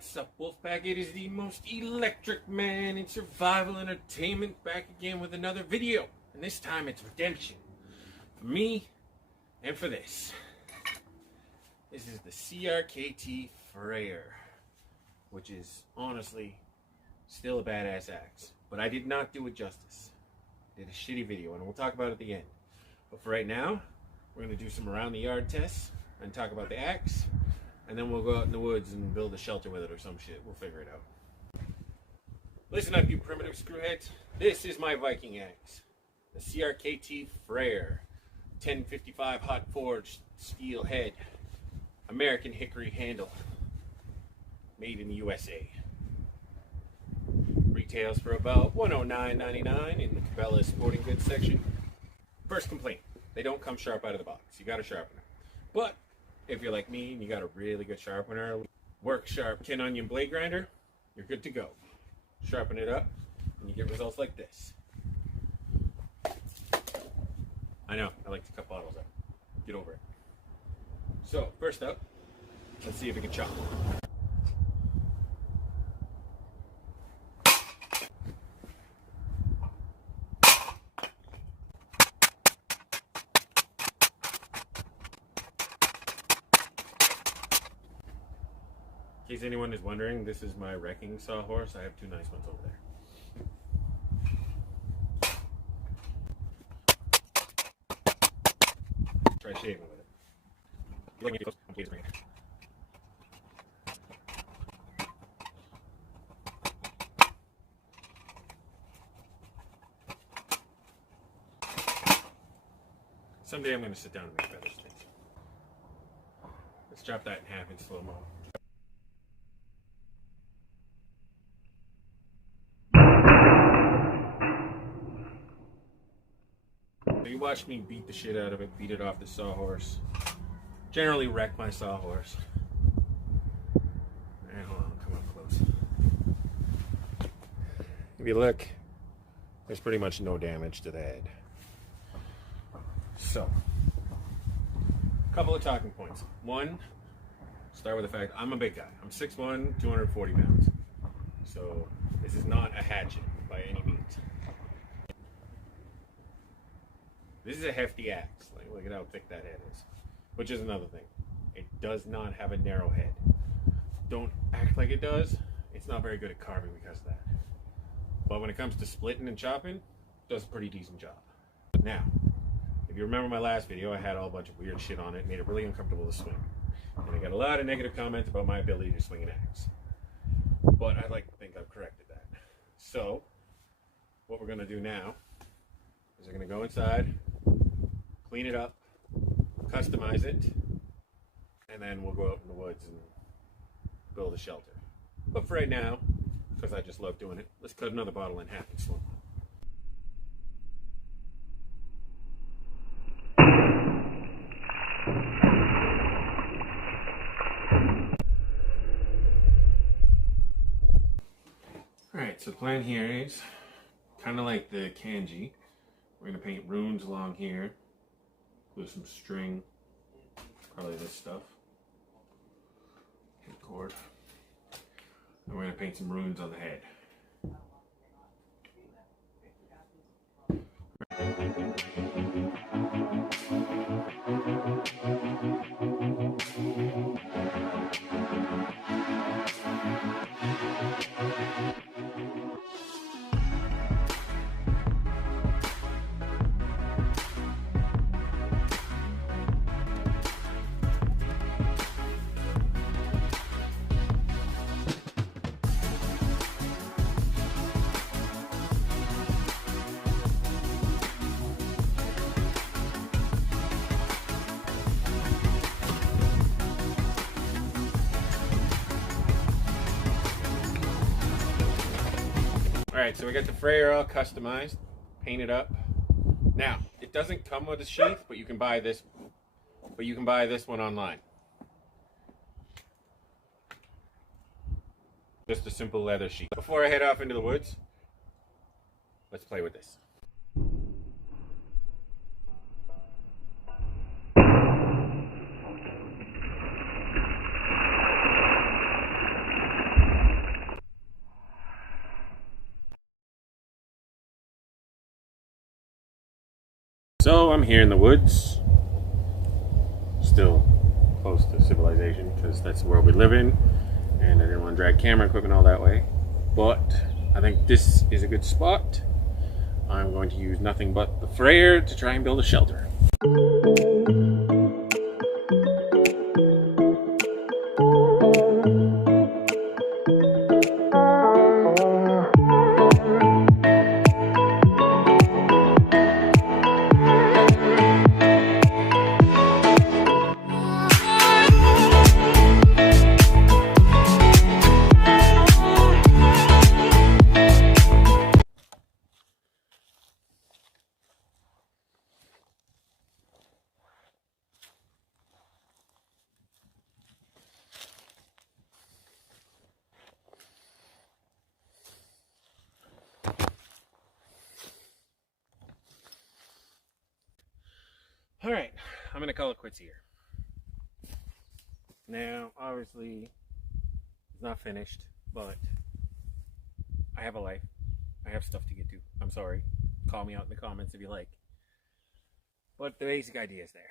What's up, Wolfpack? It is the most electric man in survival entertainment, back again with another video. And this time it's redemption. For me, and for this. This is the CRKT Freyr, which is honestly still a badass axe. But I did not do it justice. I did a shitty video, and we'll talk about it at the end. But for right now, we're going to do some around the yard tests and talk about the axe. And then we'll go out in the woods and build a shelter with it or some shit. We'll figure it out. Listen up, you primitive screwheads. This is my Viking axe. The CRKT Freyr. 1055 hot forged steel head. American hickory handle. Made in the USA. Retails for about $109.99 in the Cabela sporting goods section. First complaint. They don't come sharp out of the box. You gotta sharpen them. But if you're like me and you got a really good sharpener, work sharp tin onion blade grinder, you're good to go. Sharpen it up and you get results like this. I know, I like to cut bottles up. Get over it. So, first up, let's see if we can chop. In case anyone is wondering, this is my wrecking sawhorse. I have two nice ones over there. Try shaving with it. Someday I'm going to sit down and make feather sticks. Let's chop that in half in slow-mo. You watched me beat the shit out of it, beat it off the sawhorse. Generally wreck my sawhorse. And hold on, come up close. If you look, there's pretty much no damage to the head. So, a couple of talking points. One, start with the fact I'm a big guy. I'm 6'1", 240 pounds. So, this is not a hatchet by any means. This is a hefty axe. Like, look at how thick that head is. Which is another thing. It does not have a narrow head. Don't act like it does. It's not very good at carving because of that. But when it comes to splitting and chopping, it does a pretty decent job. Now, if you remember my last video, I had a whole bunch of weird shit on it. Made it really uncomfortable to swing. And I got a lot of negative comments about my ability to swing an axe. But I'd like to think I've corrected that. So, what we're going to do now is we're going to go inside, clean it up, customize it, and then we'll go out in the woods and build a shelter. But for right now, because I just love doing it, let's cut another bottle in half and slow. Alright, so the plan here is kind of like the kanji. We're going to paint runes along here, include some string, probably this stuff, and cord. And we're going to paint some runes on the head. Alright, so we got the Freyr all customized, painted up. Now, it doesn't come with a sheath, but you can buy this one online. Just a simple leather sheath. Before I head off into the woods, let's play with this. So I'm here in the woods, still close to civilization because that's the world we live in, and I didn't want to drag camera equipment all that way, but I think this is a good spot. I'm going to use nothing but the Freyr to try and build a shelter. Alright, I'm gonna call it quits here. Now, obviously, it's not finished, but I have a life. I have stuff to get to. I'm sorry. Call me out in the comments if you like. But the basic idea is there.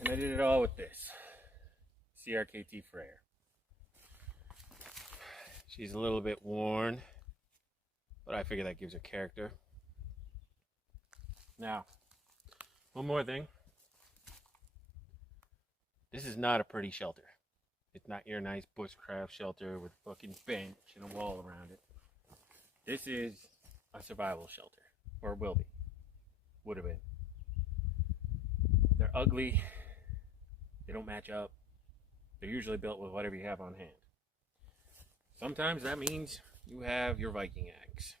And I did it all with this CRKT Freyr. She's a little bit worn, but I figure that gives her character. Now, one more thing. This is not a pretty shelter. It's not your nice bushcraft shelter with a fucking bench and a wall around it. This is a survival shelter. Or will be. Would have been. They're ugly. They don't match up. They're usually built with whatever you have on hand. Sometimes that means you have your Viking axe.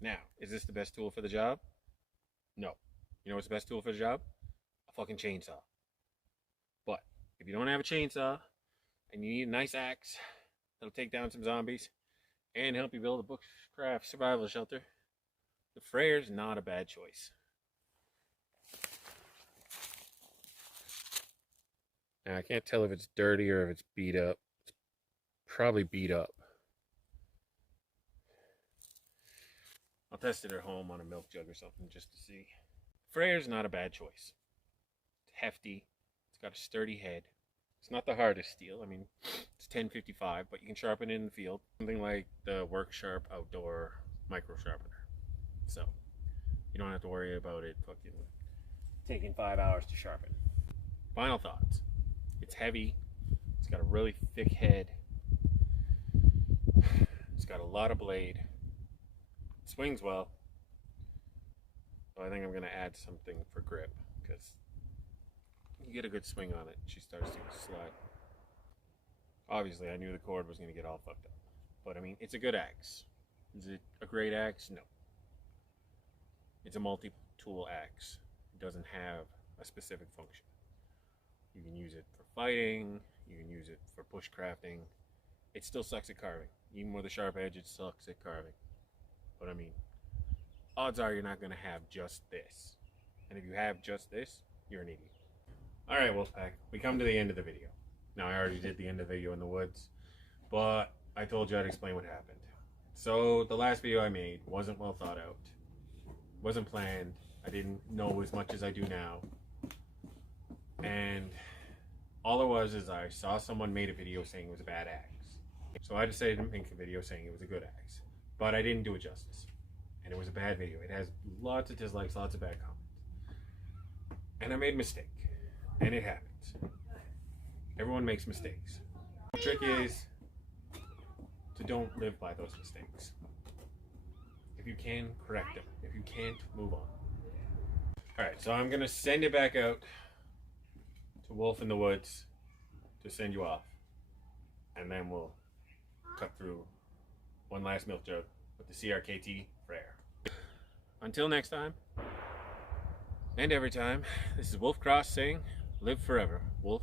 Now, is this the best tool for the job? No. You know what's the best tool for the job? A fucking chainsaw. But if you don't have a chainsaw and you need a nice axe that'll take down some zombies and help you build a bushcraft survival shelter, the Freyr's not a bad choice. Now I can't tell if it's dirty or if it's beat up. It's probably beat up. I'll test it at home on a milk jug or something just to see. Freyr's not a bad choice. It's hefty. It's got a sturdy head. It's not the hardest steel. I mean, it's 1055, but you can sharpen it in the field. Something like the Work Sharp Outdoor Micro Sharpener. So, you don't have to worry about it fucking taking 5 hours to sharpen. Final thoughts. It's heavy. It's got a really thick head. It's got a lot of blade. It swings well. So I think I'm going to add something for grip, because you get a good swing on it, she starts to slide. Obviously, I knew the cord was going to get all fucked up. But I mean, it's a good axe. Is it a great axe? No. It's a multi-tool axe. It doesn't have a specific function. You can use it for fighting, you can use it for bushcrafting. It still sucks at carving. Even with a sharp edge, it sucks at carving. But I mean, odds are you're not going to have just this. And if you have just this, you're an idiot. Alright, Wolfpack, we come to the end of the video. Now, I already did the end of the video in the woods, but I told you I'd explain what happened. So, the last video I made wasn't well thought out. Wasn't planned. I didn't know as much as I do now. And all it was is I saw someone made a video saying it was a bad axe. So I decided to make a video saying it was a good axe. But I didn't do it justice. And it was a bad video. It has lots of dislikes, lots of bad comments. And I made a mistake. And it happens. Everyone makes mistakes. The trick is to don't live by those mistakes. If you can, correct them. If you can't, move on. Alright, so I'm going to send it back out to Wolf in the Woods to send you off. And then we'll cut through one last milk jug with the CRKT Freyr. Until next time, and every time, this is Wolf Cross saying, live forever, Wolf.